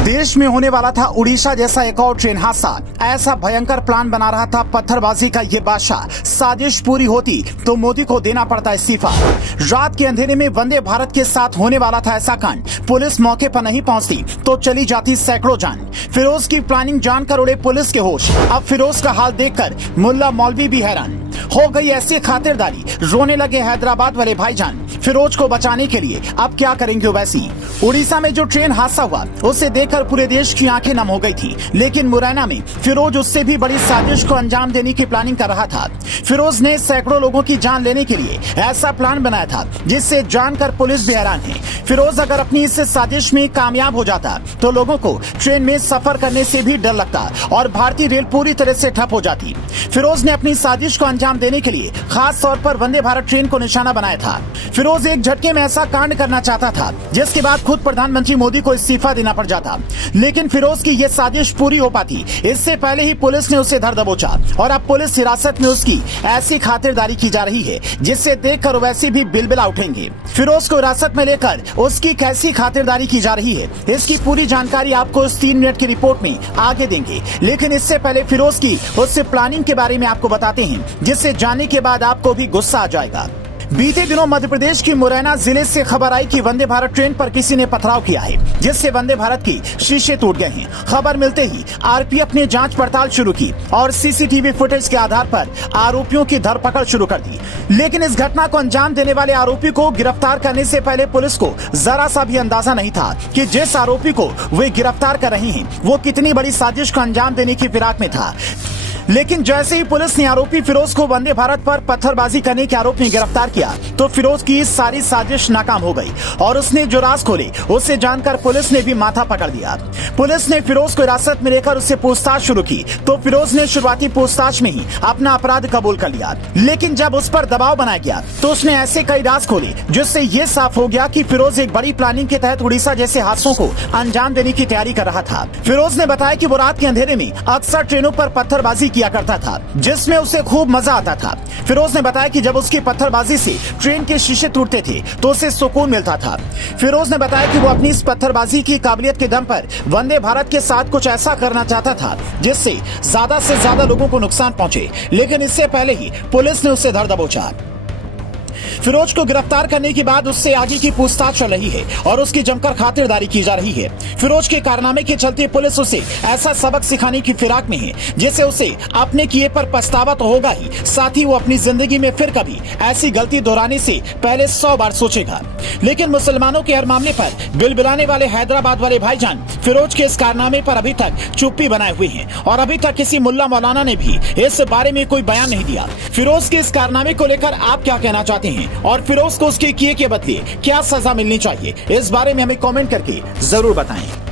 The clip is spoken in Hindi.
देश में होने वाला था उड़ीसा जैसा एक और ट्रेन हादसा। ऐसा भयंकर प्लान बना रहा था पत्थरबाजी का ये बादशाह। साजिश पूरी होती तो मोदी को देना पड़ता इस्तीफा। रात के अंधेरे में वंदे भारत के साथ होने वाला था ऐसा कांड। पुलिस मौके पर नहीं पहुंचती तो चली जाती सैकड़ों जान। फिरोज की प्लानिंग जानकर उड़े पुलिस के होश। अब फिरोज का हाल देखकर मुल्ला मौलवी भी हैरान। हो गई ऐसी खातिरदारी, रोने लगे हैदराबाद वाले भाईजान। फिरोज को बचाने के लिए अब क्या करेंगे वैसी। उड़ीसा में जो ट्रेन हादसा हुआ उसे देखकर पूरे देश की आंखें नम हो गई थी, लेकिन मुरैना में फिरोज उससे भी बड़ी साजिश को अंजाम देने की प्लानिंग कर रहा था। फिरोज ने सैकड़ों लोगों की जान लेने के लिए ऐसा प्लान बनाया था जिससे जानकर पुलिस भी हैरान है। फिरोज अगर अपनी इस साजिश में कामयाब हो जाता तो लोगों को ट्रेन में सफर करने से भी डर लगता और भारतीय रेल पूरी तरह से ठप हो जाती। फिरोज ने अपनी साजिश को अंजाम देने के लिए खास तौर पर वंदे भारत ट्रेन को निशाना बनाया था। फिरोज एक झटके में ऐसा कांड करना चाहता था जिसके बाद खुद प्रधानमंत्री मोदी को इस्तीफा देना पड़ जाता, लेकिन फिरोज की यह साजिश पूरी हो पाती इससे पहले ही पुलिस ने उसे धर दबोचा और अब पुलिस हिरासत में उसकी ऐसी खातिरदारी की जा रही है जिससे देखकर वैसे भी बिलबिला उठेंगे। फिरोज को हिरासत में लेकर उसकी कैसी खातिरदारी की जा रही है, इसकी पूरी जानकारी आपको इस 3 मिनट की रिपोर्ट में आगे देंगे। लेकिन इससे पहले फिरोज की उस प्लानिंग के बारे में आपको बताते हैं जिससे जानने के बाद आपको भी गुस्सा आ जाएगा। बीते दिनों मध्य प्रदेश की मुरैना जिले से खबर आई कि वंदे भारत ट्रेन पर किसी ने पथराव किया है जिससे वंदे भारत की शीशे टूट गए हैं। खबर मिलते ही आरपीएफ ने जांच पड़ताल शुरू की और सीसीटीवी फुटेज के आधार पर आरोपियों की धरपकड़ शुरू कर दी। लेकिन इस घटना को अंजाम देने वाले आरोपी को गिरफ्तार करने से पहले पुलिस को जरा सा भी अंदाजा नहीं था कि जिस आरोपी को वे गिरफ्तार कर रहे हैं वो कितनी बड़ी साजिश को अंजाम देने की फिराक में था। लेकिन जैसे ही पुलिस ने आरोपी फिरोज को वंदे भारत पर पत्थरबाजी करने के आरोप में गिरफ्तार किया तो फिरोज की सारी साजिश नाकाम हो गई और उसने जो राज खोले उससे जानकर पुलिस ने भी माथा पकड़ दिया। पुलिस ने फिरोज को हिरासत में लेकर उससे पूछताछ शुरू की तो फिरोज ने शुरुआती पूछताछ में ही अपना अपराध कबूल कर लिया। लेकिन जब उस पर दबाव बनाया गया तो उसने ऐसे कई राज खोले जिससे ये साफ हो गया कि फिरोज एक बड़ी प्लानिंग के तहत उड़ीसा जैसे हादसों को अंजाम देने की तैयारी कर रहा था। फिरोज ने बताया कि वो रात के अंधेरे में अक्सर ट्रेनों पर पत्थरबाजी किया करता था जिसमें उसे खूब मजा आता था। फिरोज ने बताया कि जब उसकी पत्थरबाजी से ट्रेन के शीशे टूटते थे तो उसे सुकून मिलता था। फिरोज ने बताया कि वो अपनी इस पत्थरबाजी की काबिलियत के दम पर वंदे भारत के साथ कुछ ऐसा करना चाहता था जिससे ज्यादा से ज्यादा लोगों को नुकसान पहुंचे, लेकिन इससे पहले ही पुलिस ने उसे धर दबोचा। फिरोज को गिरफ्तार करने के बाद उससे आगे की पूछताछ चल रही है और उसकी जमकर खातिरदारी की जा रही है। फिरोज के कारनामे के चलते पुलिस उसे ऐसा सबक सिखाने की फिराक में है जिससे उसे अपने किए पर पछतावा तो होगा ही, साथ ही वो अपनी जिंदगी में फिर कभी ऐसी गलती दोहराने से पहले 100 बार सोचेगा। लेकिन मुसलमानों के हर मामले पर बिलबिलाने वाले हैदराबाद वाले भाईजान फिरोज के इस कारनामे पर अभी तक चुप्पी बनाए हुए हैं और अभी तक किसी मुल्ला मौलाना ने भी इस बारे में कोई बयान नहीं दिया। फिरोज के इस कारनामे को लेकर आप क्या कहना चाहते हैं और फिरोज को उसके किए के बदले क्या सजा मिलनी चाहिए, इस बारे में हमें कमेंट करके जरूर बताएं।